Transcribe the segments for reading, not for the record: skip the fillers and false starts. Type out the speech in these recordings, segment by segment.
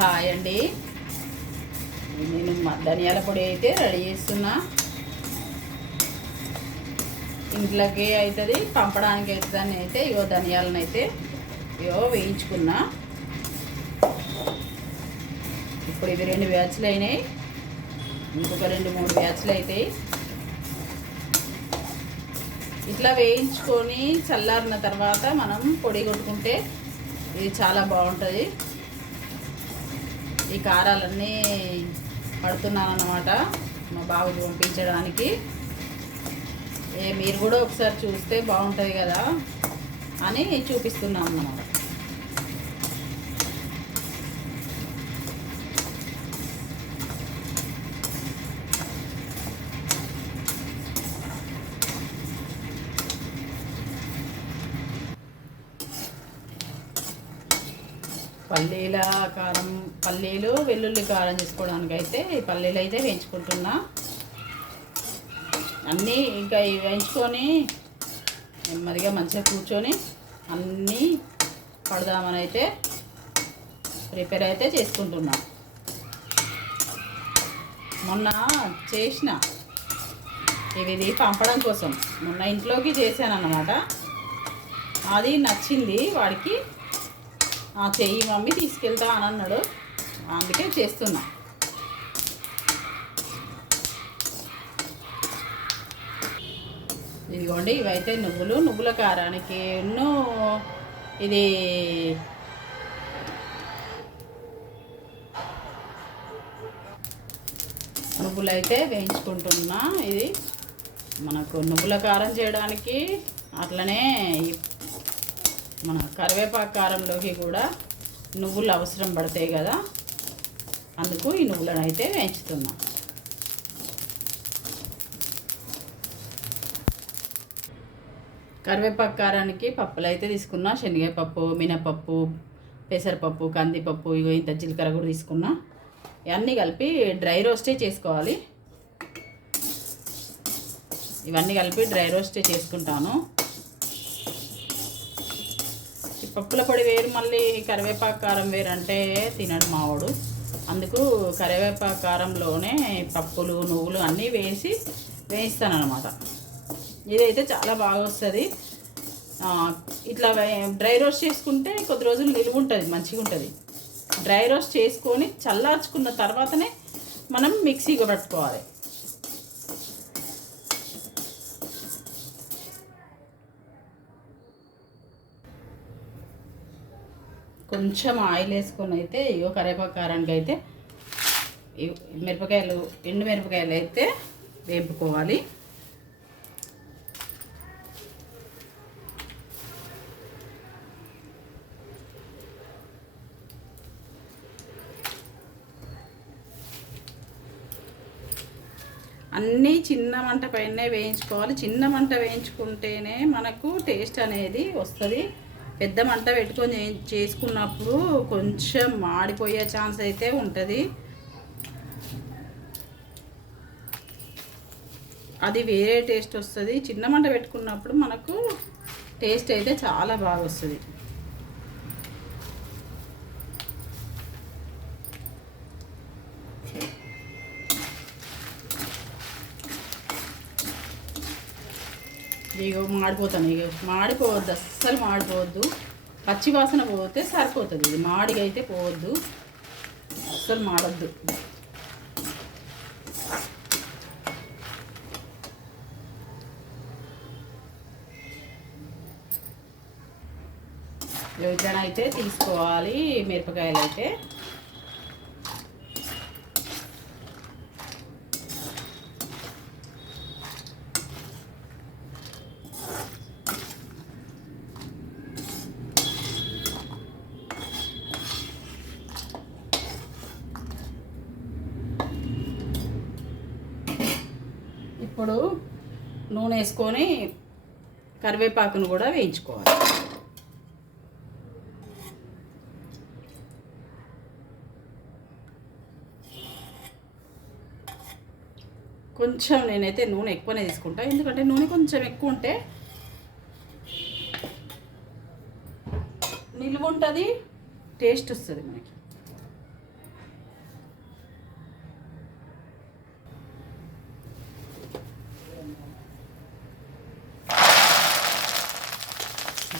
Hi అండి. నేను ధనియాల పొడి అయితే రెడీ చేస్తున్నా. ఇంట్లోకి అవుతుంది, పంపడానికి అవుతుందని అయితే ఇగో ధనియాలను అయితే వేయించుకున్నా. ఇప్పుడు ఇవి 2 బ్యాచ్లు అయినాయి, ఇంకొక 2-3 బ్యాచ్లు అవుతాయి. ఇట్లా వేయించుకొని చల్లారిన తర్వాత మనం పొడి కొట్టుకుంటే ఇది చాలా బాగుంటుంది. ఈ కారాలన్నీ పడుతున్నాను అన్నమాట మా బాబుకి పంపించడానికి. మీరు కూడా ఒకసారి చూస్తే బాగుంటుంది కదా అని చూపిస్తున్నాం అన్నమాట. పల్లీలు వెల్లుల్లి కారం చేసుకోవడానికి అయితే ఈ పల్లీలు అయితే వేయించుకుంటున్నా. అన్నీ ఇంకా వేయించుకొని నెమ్మదిగా మంచిగా కూర్చొని అన్నీ పడదామని అయితే ప్రిపేర్ అయితే చేసుకుంటున్నా. మొన్న చేసిన ఇది పంపడం కోసం మొన్న ఇంట్లోకి చేశాను అన్నమాట. అది నచ్చింది వాడికి. చెయ్యి మమ్మీ తీసుకెళ్తా అని అన్నాడు, అందుకే చేస్తున్నా. ఇదిగోండి, ఇవైతే నువ్వుల కారానికి ఇది నువ్వులు అయితే వేయించుకుంటున్నా. ఇది మనకు నువ్వుల కారం చేయడానికి అట్లనే మన కరివేపాకు కారంలోకి కూడా నువ్వులు అవసరం పడతాయి కదా, అందుకు ఈ నువ్వులను అయితే వేయించుతున్నా. కరివేపాకు కారానికి పప్పులు అయితే తీసుకున్నా. శనగపప్పు, మినపప్పు, పెసరపప్పు, కందిపప్పు, ఇగో ఇంత జీలకర్ర కూడా తీసుకున్నా. ఇవన్నీ కలిపి డ్రై రోస్టే చేసుకోవాలి. ఇవన్నీ కలిపి డ్రై రోస్టే చేసుకుంటాను. పప్పుల పొడి వేరు, మళ్ళీ కరివేపాకు కారం వేరు అంటే తినడు మావాడు. అందుకు కరివేపాకు కారంలోనే పప్పులు, నువ్వులు అన్నీ వేయిస్తాను అన్నమాట. ఇదైతే చాలా బాగా వస్తుంది. ఇట్లా డ్రై రోస్ట్ చేసుకుంటే కొద్ది రోజులు నిలువ ఉంటుంది, మంచిగా ఉంటుంది. డ్రై రోస్ట్ చేసుకొని చల్లార్చుకున్న తర్వాతనే మనం మిక్సీగా పట్టుకోవాలి. కొంచెం ఆయిల్ వేసుకొని అయితే కరివేపాకు కారానికి అయితే ఎండు మిరపకాయలు అయితే వేపుకోవాలి. అన్నీ చిన్న మంట పైనే వేయించుకోవాలి. చిన్న మంట వేయించుకుంటేనే మనకు టేస్ట్ అనేది వస్తుంది. పెద్ద మంట పెట్టుకొని చేసుకున్నప్పుడు కొంచెం మాడిపోయే ఛాన్స్ అయితే ఉంటుంది. అది వేరే టేస్ట్ వస్తుంది. చిన్న మంట పెట్టుకున్నప్పుడు మనకు టేస్ట్ అయితే చాలా బాగా వస్తుంది. మాడిపోతాను. మాడిపోవద్దు, అస్సలు మాడిపోవద్దు. పచ్చి వాసన పోతే సరిపోతుంది. ఇది మాడిగా అయితే పోవద్దు, అస్సలు మాడద్దు. యోజన అయితే తీసుకోవాలి మిరపకాయలు అయితే. ఇప్పుడు నూనె వేసుకొని కరివేపాకును కూడా వేయించుకోవాలి. కొంచెం నేనైతే నూనె ఎక్కువనే తీసుకుంటా, ఎందుకంటే నూనె కొంచెం ఎక్కువ ఉంటే నిలువ ఉంటుంది, టేస్ట్ వస్తుంది మనకి.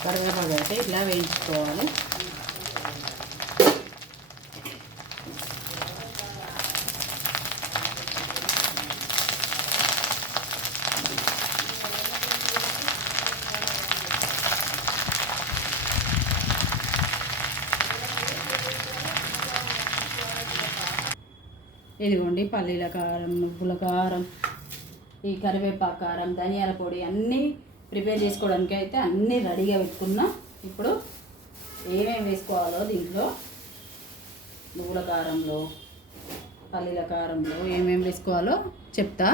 కరివేపాకు అయితే ఇట్లా వేయించుకోవాలి. ఇదిగోండి పల్లీల కారం, నువ్వుల కారం, ఈ కరివేపాకు కారం, ధనియాల పొడి అన్నీ ప్రిపేర్ చేసుకోవడానికి అయితే అన్నీ రెడీగా పెట్టుకున్నా. ఇప్పుడు ఏమేమి వేసుకోవాలో దీంట్లో నువ్వుల కారంలో, పల్లీల కారంలో ఏమేమి వేసుకోవాలో చెప్తా.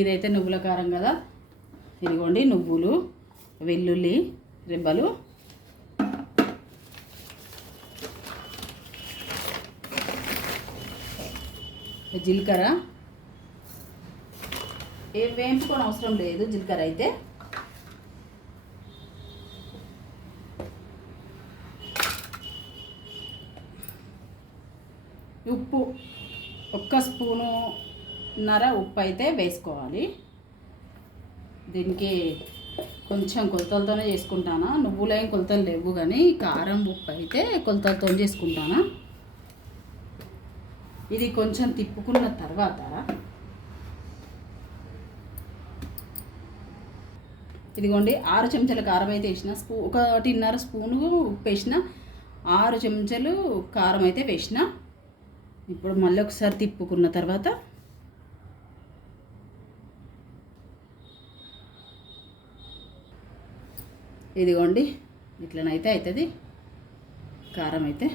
ఇదైతే నువ్వుల కారం కదా. ఇదిగోండి నువ్వులు, వెల్లుల్లి రెబ్బలు, జీలకర్ర. ఏం వేయించుకొని అవసరం లేదు జీలకర్ర అయితే. ఉప్పు 1 స్పూనున్నర ఉప్పు అయితే వేసుకోవాలి. దీనికి కొంచెం కొలతలతోనే చేసుకుంటాను. నువ్వులేం కొలతలు లేవు కానీ కారం ఉప్పు అయితే కొలతలతో చేసుకుంటాను. ఇది కొంచెం తిప్పుకున్న తర్వాత ఇదిగోండి 6 చెంచాల కారం అయితే వేసిన, 1.5 స్పూను ఉప్పు వేసిన, 6 చెంచాలు కారం అయితే వేసిన. ఇప్పుడు మళ్ళీ ఒకసారి తిప్పుకున్న తర్వాత ఇదిగోండి ఇట్లనైతే అవుతుంది కారం అయితే.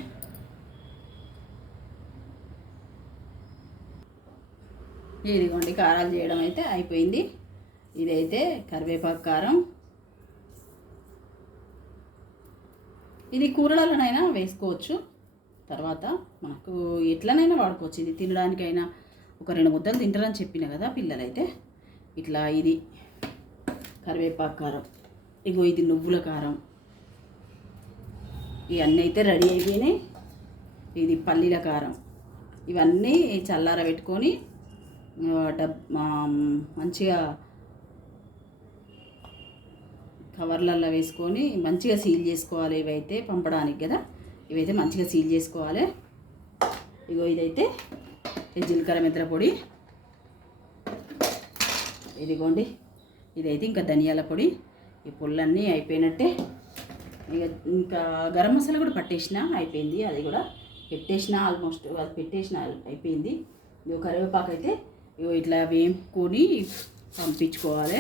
ఇదిగోండి కారాలు చేయడం అయితే అయిపోయింది. ఇదైతే కరివేపాకు కారం. ఇది కూరలలోనైనా వేసుకోవచ్చు, తర్వాత మనకు ఎట్లనైనా వాడుకోవచ్చు. ఇది తినడానికైనా ఒక 2 ముద్దలు తింటారని చెప్పిన కదా పిల్లలైతే. ఇట్లా ఇది కరివేపాకు కారం, ఇగో ఇది నువ్వుల కారం, ఇవన్నీ అయితే రెడీ అయిపోయినాయి. ఇది పల్లీల కారం. ఇవన్నీ చల్లారబెట్టుకొని మంచిగా కవర్లలో వేసుకొని మంచిగా సీల్ చేసుకోవాలి. ఇవైతే పంపడానికి కదా, ఇవైతే మంచిగా సీల్ చేసుకోవాలి. ఇగో ఇదైతే జీలకర్ర మెంతుల పొడి. ఇదిగోండి ఇదైతే ఇంకా ధనియాల పొడి. ఈ పొళ్ళన్నీ అయిపోయినట్టే. ఇంకా గరం మసాలా కూడా పట్టేసిన, అయిపోయింది. అది కూడా పెట్టేసిన, ఆల్మోస్ట్ అది పెట్టేసిన, అయిపోయింది. ఇగో కరివేపాకు అయితే ఇగో ఇట్లా వేపుకొని పంపించుకోవాలి.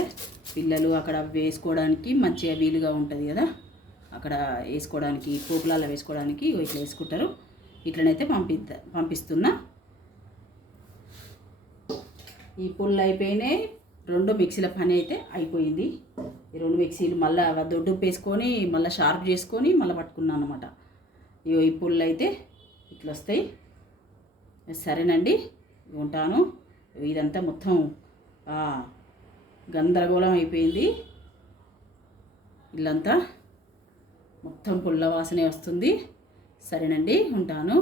పిల్లలు అక్కడ వేసుకోవడానికి మంచిగా వీలుగా ఉంటుంది కదా, అక్కడ వేసుకోవడానికి పోపులాల్లో వేసుకోవడానికి ఇట్లా వేసుకుంటారు. ఇట్లనైతే పంపిస్తున్నా. ఈ పుల్లు అయిపోయినాయి. 2 మిక్సీల పని అయితే అయిపోయింది. ఈ 2 మిక్సీలు మళ్ళీ దొడ్డు వేసుకొని మళ్ళీ షార్ప్ చేసుకొని మళ్ళీ పట్టుకున్నాను అనమాట. ఈ పుల్లు అయితే ఇట్లా వస్తాయి. సరేనండి, ఉంటాను. ఇదంతా మొత్తం గందరగోళం అయిపోయింది. ఇల్లంతా మొత్తం పుల్ల వాసనే వస్తుంది. సరేనండి, ఉంటాను.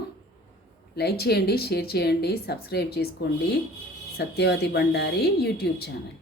లైక్ చేయండి, షేర్ చేయండి, సబ్స్క్రైబ్ చేసుకోండి. Satyavathi Bandari YouTube channel.